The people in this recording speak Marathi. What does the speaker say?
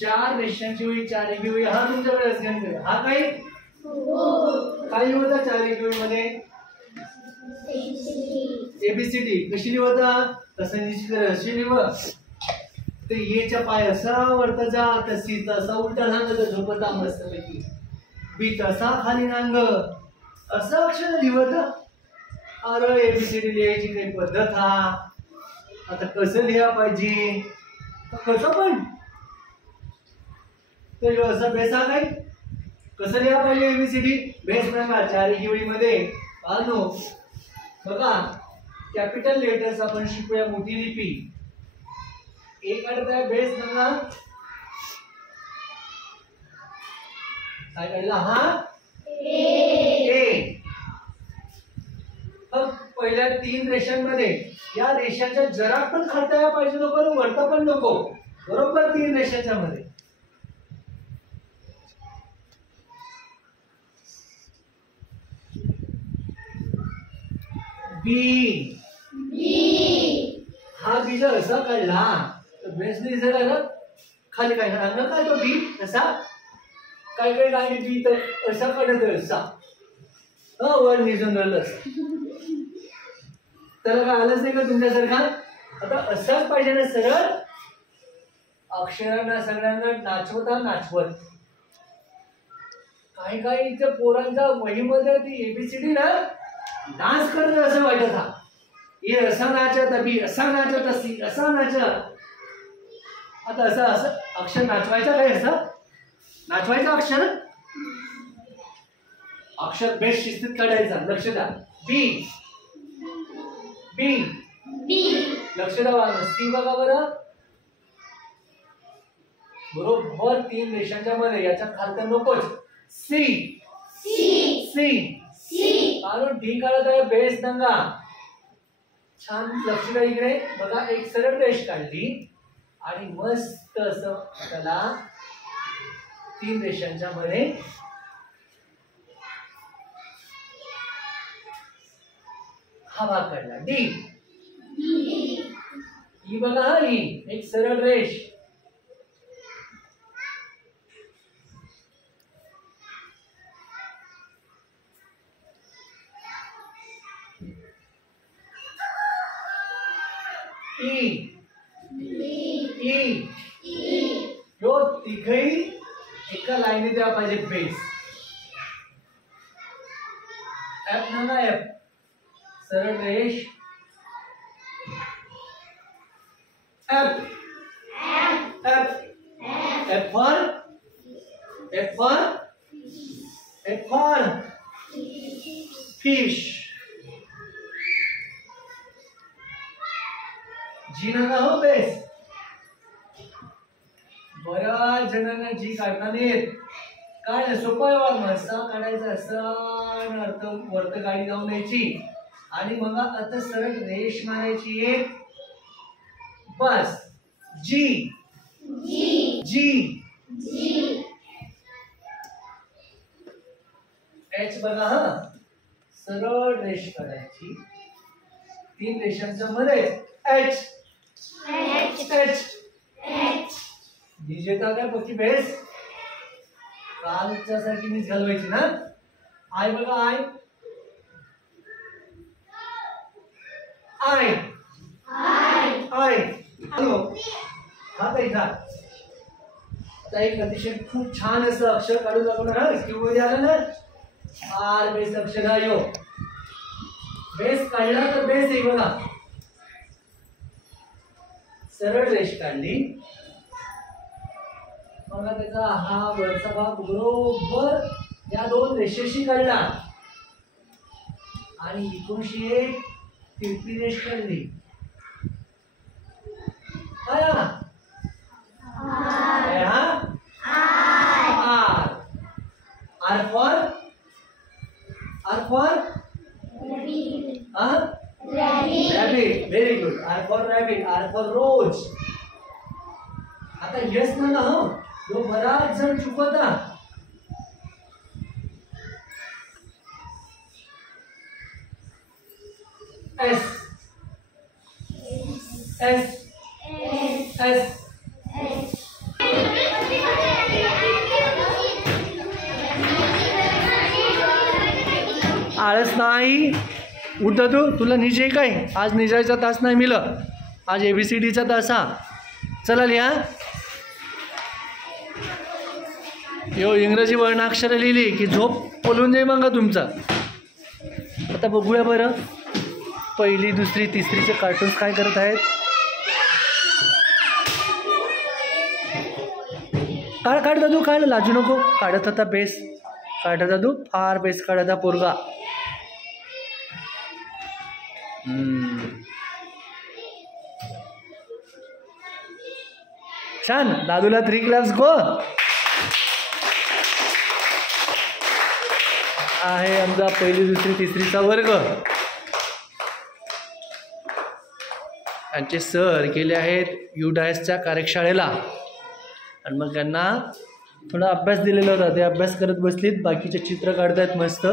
4 रेषांची ओळी 4 एकी ओळी हा तुमच्याकडे असणार. हा काही काय लिहता 4 एकी ओळीमध्ये एबीसीडी कशी लिहता कसं अशी लिह. ते एच्या पाय असा वरता जा तर सी तसा उलटा सांगत झोपता मस्तपैकी. बी तसा खाली नांग असं अक्षर लिहत. अरे एबीसीडी लिहायची काही पद्धत हा. आता कसं लिहा पाहिजे कसं पण तर असं बेसा काय कसं लिहा पाहिजे एबीसीडी बेस सांगा 4 एकी ओळीमध्ये. पाहतो बघा कॅपिटल लेटर्स आपण शिकूया मोठी लिपी. ए काढताय बेस सांगा काय काढला हा ए. पहिल्या 3 रेषांमध्ये या रेषाच्या जरा पण खालता पाहिजे नको आणि वरता पण नको. बरोबर 3 रेषाच्या मध्ये बी हा बी जर असा काढला तर बेस दिसेल खाली काय ना काय तो बी असा काय काय काय बी तर असा काढत असा वर निघून राहिलं त्याला काय आलंच नाही का तुमच्यासारखा. आता असाच पाहिजे ना सरळ अक्षरांना सगळ्यांना नाचवत. काही काही इथे पोरांच्या वहीमध्ये ती एबीसीडी ना डान्स करत असं वाटत. हा ये असा नाचत बी असा नाचत सी असा नाचत. आता असं असं अक्षर नाचवायचं काय असं नाचवायचं अक्षर बेस्ट शिस्तीत काढायचा. लक्ष द्या बी बी लक्ष द्या. सी बघा बरं बरोबर 3 रेषांच्या मध्ये याच्या खालतं नकोच. सी कारण डी काढत आहे बेस दंगा. छान लक्ष द्या इकडे बघा एक सरळ रेष काढली आणि मस्त असं त्याला 3 रेषांच्या मध्ये हा भाग काढला डी. ही बघा हा ही एक सरळ रेष. यो तिघही एका लाईनीत द्यावा पाहिजे बेस. एफ ना एफ सरळ रेष F F F for fish. जी ना हो बेस. बऱ्याच जणांना जी काढता नाहीत काय नाही सोपं आहे. असा काढायचा असं अर्थ वरत गाडी जाऊन द्यायची आणि मग आता सरळ रेष मारायची एक बस. जी एच बघा हा सरळ रेष काढायची 3 रेषांच्या मध्ये एच विजेता काय पक्की बेस कालच्या सारखी मीच घालवायची ना. आय बघा आय आय आय हा काही झाड. आता एक अतिशय खूप छान असं अक्षर काढून दाखवणार क्यू मध्ये आलं ना. आर बेस अक्षर हा यो बेस काढला तर बेस एक बघा सरळ रेष काढली बघा त्याचा हा वरचा भाग बरोबर या 2 रेषेशी काढला आणि इकडूनशी एक तिरपी रेष काढली. R for rabbit. Very good. R for rabbit. R for rose. आता यस ना हो जो बराच जण चुकवता. एस एस एस आळस नाही. उठ दादू, तुला निजे काय आज निजायचा तास नाही मिळलं. आज ABCDचा तास हा. चला लिहा. यो इंग्रजी वर्णाक्षर लिहिली की झोप पळून जाई मग तुमचा. आता बघूया बरं पहिली दुसरी तिसरीचे कार्टून्स काय करत आहेत. काढ दादू, काढ, लाजू नको. काढत होता बेस, काढा दादू, फार बेस काढता पोरगा. छान. दादूला 3 क्लास गो आहे आमचा पहिली दुसरी तिसरीचा वर्ग. त्यांचे सर गेले आहेत UDASच्या कार्यशाळेला आणि मग त्यांना थोडा अभ्यास दिलेला होता. ते अभ्यास करत बसलीत. बाकीचे चित्र काढतायत मस्त.